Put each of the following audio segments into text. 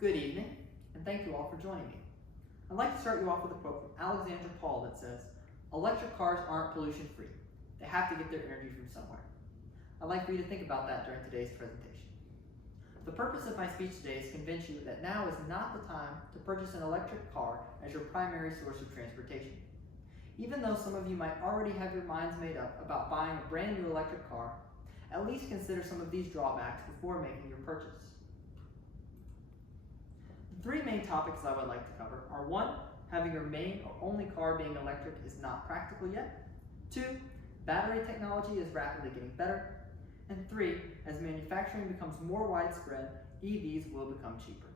Good evening, and thank you all for joining me. I'd like to start you off with a quote from Alexander Paul that says, "Electric cars aren't pollution-free. They have to get their energy from somewhere." I'd like for you to think about that during today's presentation. The purpose of my speech today is to convince you that now is not the time to purchase an electric car as your primary source of transportation. Even though some of you might already have your minds made up about buying a brand new electric car, at least consider some of these drawbacks before making your purchase. The three main topics I would like to cover are: 1, having your main or only car being electric is not practical yet; 2, battery technology is rapidly getting better; and 3, as manufacturing becomes more widespread, EVs will become cheaper.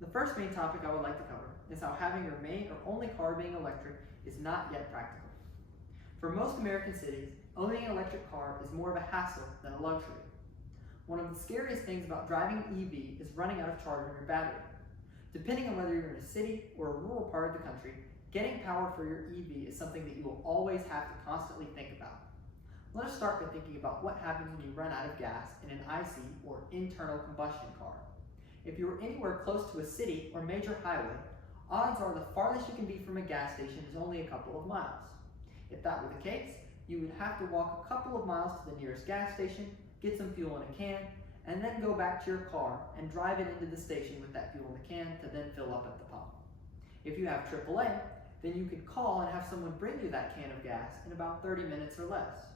The first main topic I would like to cover is how having your main or only car being electric is not yet practical. For most American cities, owning an electric car is more of a hassle than a luxury. One of the scariest things about driving an EV is running out of charge on your battery. Depending on whether you're in a city or a rural part of the country, getting power for your EV is something that you will always have to constantly think about. Let us start by thinking about what happens when you run out of gas in an IC or internal combustion car. If you are anywhere close to a city or major highway, odds are the farthest you can be from a gas station is only a couple of miles. If that were the case, you would have to walk a couple of miles to the nearest gas station, get some fuel in a can, and then go back to your car and drive it into the station with that fuel in the can to then fill up at the pump. If you have AAA, then you could call and have someone bring you that can of gas in about 30 minutes or less.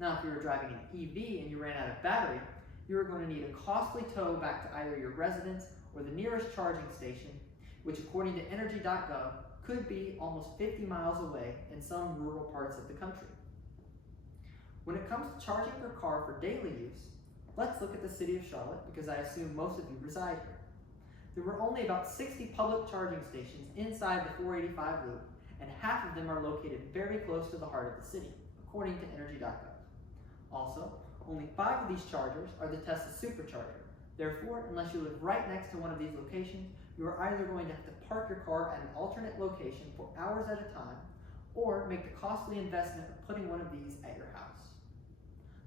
Now, if you were driving an EV and you ran out of battery, you are going to need a costly tow back to either your residence or the nearest charging station, which according to energy.gov could be almost 50 miles away in some rural parts of the country. When it comes to charging your car for daily use, let's look at the city of Charlotte because I assume most of you reside here. There were only about 60 public charging stations inside the 485 loop, and half of them are located very close to the heart of the city, according to energy.gov. Also, only 5 of these chargers are the Tesla supercharger. Therefore, unless you live right next to one of these locations, you are either going to have to park your car at an alternate location for hours at a time, or make the costly investment of putting one of these at your house.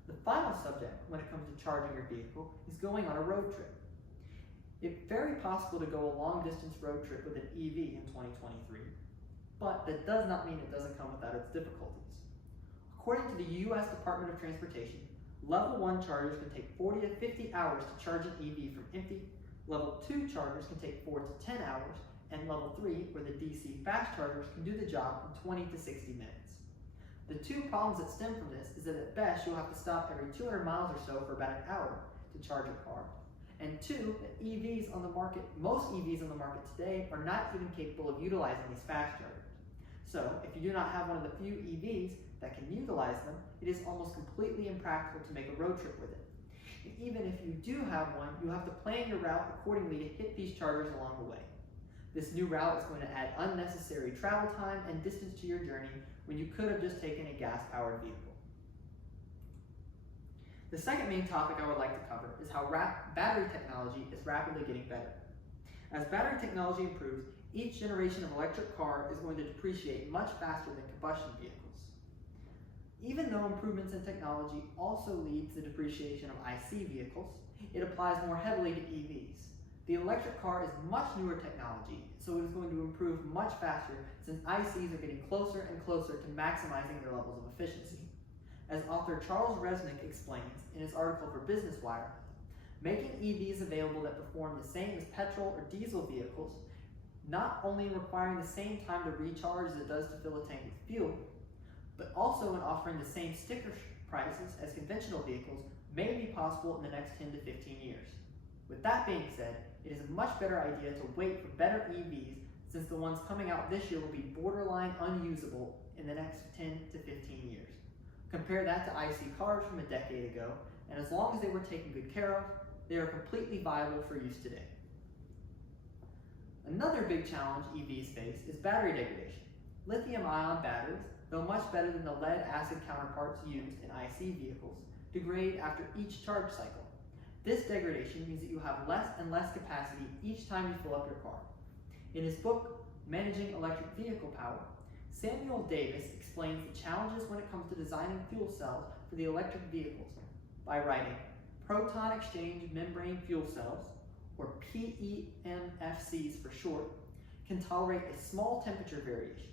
The final subject when it comes to charging your vehicle is going on a road trip. It's very possible to go a long distance road trip with an EV in 2023, but that does not mean it doesn't come without its difficulties. According to the U.S. Department of Transportation, Level 1 chargers can take 40 to 50 hours to charge an EV from empty, Level 2 chargers can take 4 to 10 hours, and Level 3, or the DC fast chargers, can do the job in 20 to 60 minutes. The two problems that stem from this is that at best you'll have to stop every 200 miles or so for about an hour to charge your car. And 2, that most EVs on the market today are not even capable of utilizing these fast chargers. So if you do not have one of the few EVs that can utilize them, it is almost completely impractical to make a road trip with it. And even if you do have one, you have to plan your route accordingly to hit these chargers along the way. This new route is going to add unnecessary travel time and distance to your journey when you could have just taken a gas-powered vehicle. The second main topic I would like to cover is how battery technology is rapidly getting better. As battery technology improves, each generation of electric car is going to depreciate much faster than combustion vehicles. Even though improvements in technology also lead to the depreciation of IC vehicles, it applies more heavily to EVs. The electric car is much newer technology, so it is going to improve much faster since ICs are getting closer and closer to maximizing their levels of efficiency. As author Charles Resnick explains in his article for Business Wire, making EVs available that perform the same as petrol or diesel vehicles, not only requiring the same time to recharge as it does to fill a tank with fuel, but also in offering the same sticker prices as conventional vehicles may be possible in the next 10 to 15 years. With that being said, it is a much better idea to wait for better EVs since the ones coming out this year will be borderline unusable in the next 10 to 15 years. Compare that to IC cars from a decade ago, and as long as they were taken good care of, they are completely viable for use today. Another big challenge EVs face is battery degradation. Lithium-ion batteries, though much better than the lead-acid counterparts used in IC vehicles, degrade after each charge cycle. This degradation means that you have less and less capacity each time you fill up your car. In his book, Managing Electric Vehicle Power, Samuel Davis explains the challenges when it comes to designing fuel cells for the electric vehicles by writing, proton exchange membrane fuel cells, or PEMFCs for short, can tolerate a small temperature variation.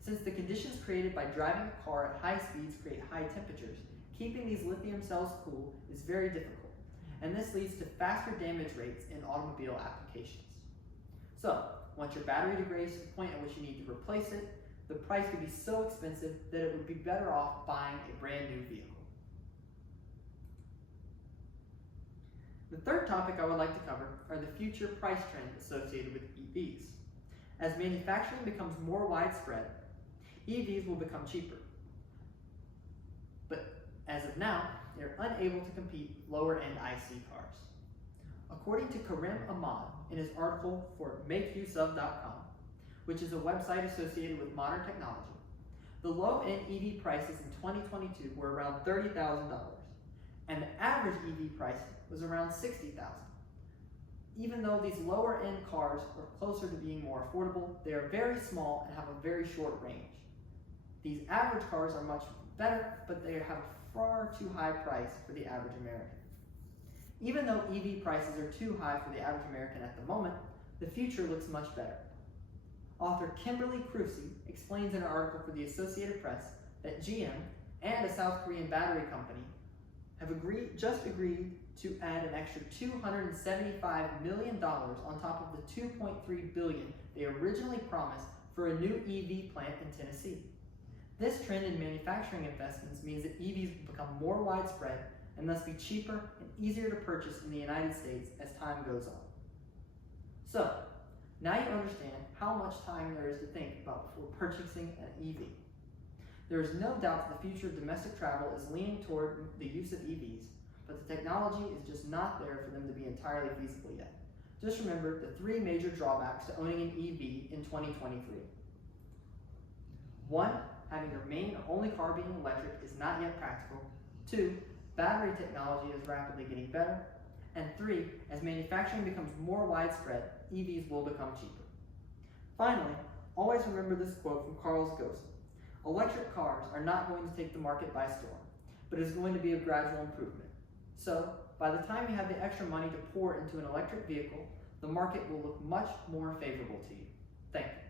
Since the conditions created by driving a car at high speeds create high temperatures, keeping these lithium cells cool is very difficult, and this leads to faster damage rates in automobile applications. So, once your battery degrades to the point at which you need to replace it, the price could be so expensive that it would be better off buying a brand new vehicle. The third topic I would like to cover are the future price trends associated with EVs. As manufacturing becomes more widespread, EVs will become cheaper. But as of now, they're unable to compete with lower-end IC cars. According to Karim Ahmad in his article for MakeUseOf.com, which is a website associated with modern technology, the low-end EV prices in 2022 were around $30,000, and the average EV price was around $60,000. Even though these lower-end cars are closer to being more affordable, they are very small and have a very short range. These average cars are much better, but they have a far too high price for the average American. Even though EV prices are too high for the average American at the moment, the future looks much better. Author Kimberly Crucy explains in an article for the Associated Press that GM and a South Korean battery company have just agreed to add an extra $275 million on top of the $2.3 billion they originally promised for a new EV plant in Tennessee. This trend in manufacturing investments means that EVs will become more widespread and thus be cheaper and easier to purchase in the United States as time goes on. So, now you understand how much time there is to think about before purchasing an EV. There is no doubt that the future of domestic travel is leaning toward the use of EVs, but the technology is just not there for them to be entirely feasible yet. Just remember the three major drawbacks to owning an EV in 2023. 1. Having your main or only car being electric is not yet practical. 2. Battery technology is rapidly getting better. And 3. As manufacturing becomes more widespread, EVs will become cheaper. Finally, always remember this quote from Carl Ghosn. Electric cars are not going to take the market by storm, but it is going to be a gradual improvement. So, by the time you have the extra money to pour into an electric vehicle, the market will look much more favorable to you. Thank you.